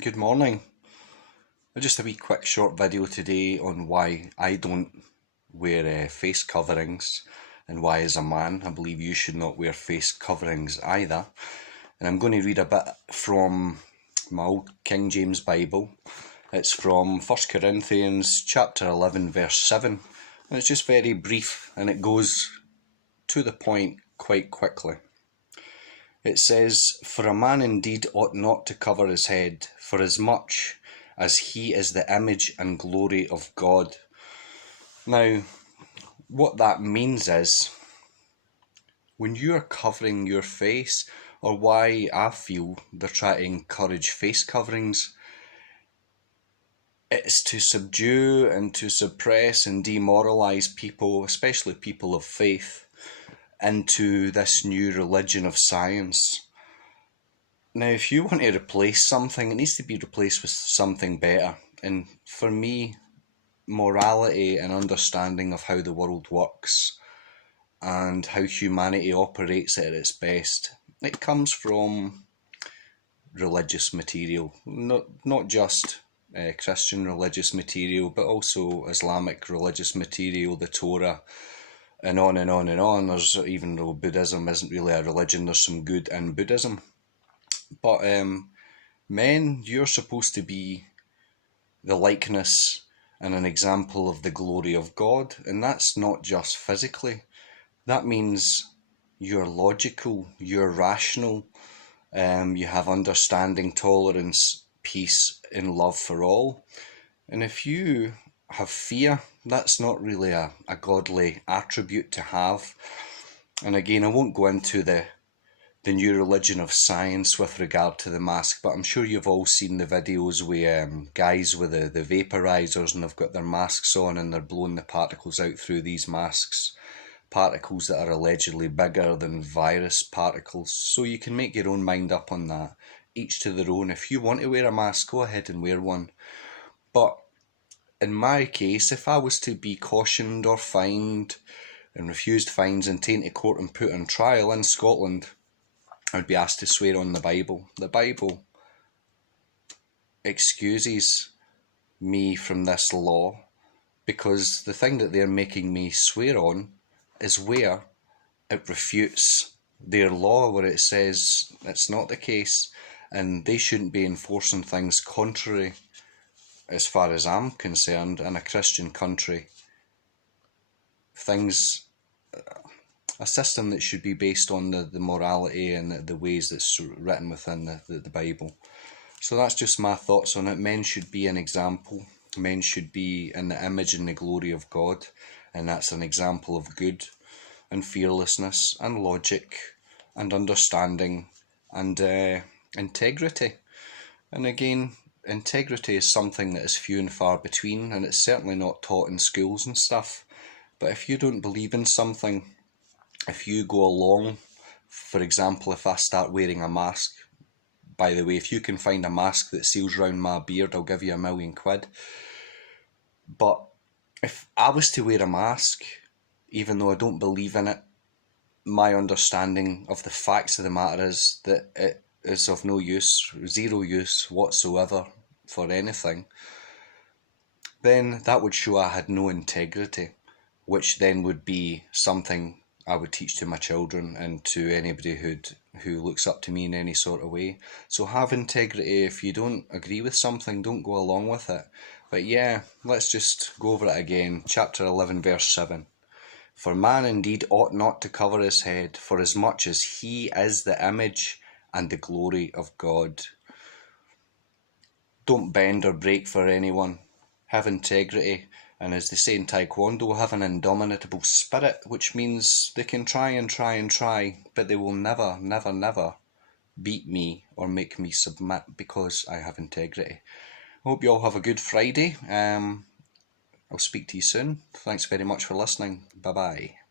Good morning. Just a wee quick short video today on why I don't wear face coverings and why as a man I believe you should not wear face coverings either. And I'm going to read a bit from my old King James Bible. It's from 1 Corinthians chapter 11 verse 7 and it's just very brief and it goes to the point quite quickly. It says, "For a man indeed ought not to cover his head, for as much as he is the image and glory of God." Now, what that means is, when you are covering your face, or why I feel they're trying to encourage face coverings, it's to subdue and to suppress and demoralise people, especially people of faith, into this new religion of science. Now, if you want to replace something, it needs to be replaced with something better. And for me, morality and understanding of how the world works and how humanity operates at its best, it comes from religious material. Not just Christian religious material, but also Islamic religious material, the Torah, and on and on and on. There's, even though Buddhism isn't really a religion, there's some good in Buddhism. But men, you're supposed to be the likeness and an example of the glory of God, and that's not just physically. That means you're logical, you're rational, you have understanding, tolerance, peace, and love for all. And if you have fear, that's not really a godly attribute to have. And again, I won't go into the new religion of science with regard to the mask, but I'm sure you've all seen the videos with guys with the vaporizers, and they've got their masks on and they're blowing the particles out through these masks, particles that are allegedly bigger than virus particles. So you can make your own mind up on that, each to their own. If you want to wear a mask, go ahead and wear one. But in my case, if I was to be cautioned or fined and refused fines and taken to court and put on trial in Scotland, I would be asked to swear on the Bible. The Bible excuses me from this law because the thing that they're making me swear on is where it refutes their law, where it says it's not the case and they shouldn't be enforcing things contrary, as far as I'm concerned, in a Christian country. A system that should be based on the morality and the ways that's written within the Bible. So that's just my thoughts on it. Men should be an example. Men should be in the image and the glory of God, and that's an example of good and fearlessness and logic and understanding and integrity. And again, integrity is something that is few and far between, and it's certainly not taught in schools and stuff. But if you don't believe in something, if you go along, for example, if I start wearing a mask, by the way, if you can find a mask that seals round my beard, I'll give you £1,000,000. But if I was to wear a mask, even though I don't believe in it, my understanding of the facts of the matter is that it is of no use, zero use whatsoever for anything, then that would show I had no integrity, which then would be something I would teach to my children and to anybody who looks up to me in any sort of way. So have integrity. If you don't agree with something, don't go along with it. But yeah, let's just go over it again. Chapter 11 verse 7. "For man indeed ought not to cover his head, for as much as he is the image and the glory of God." Don't bend or break for anyone. Have integrity. And as they say in Taekwondo, have an indomitable spirit, which means they can try and try and try, but they will never, never, never beat me or make me submit because I have integrity. I hope you all have a good Friday. I'll speak to you soon. Thanks very much for listening. Bye-bye.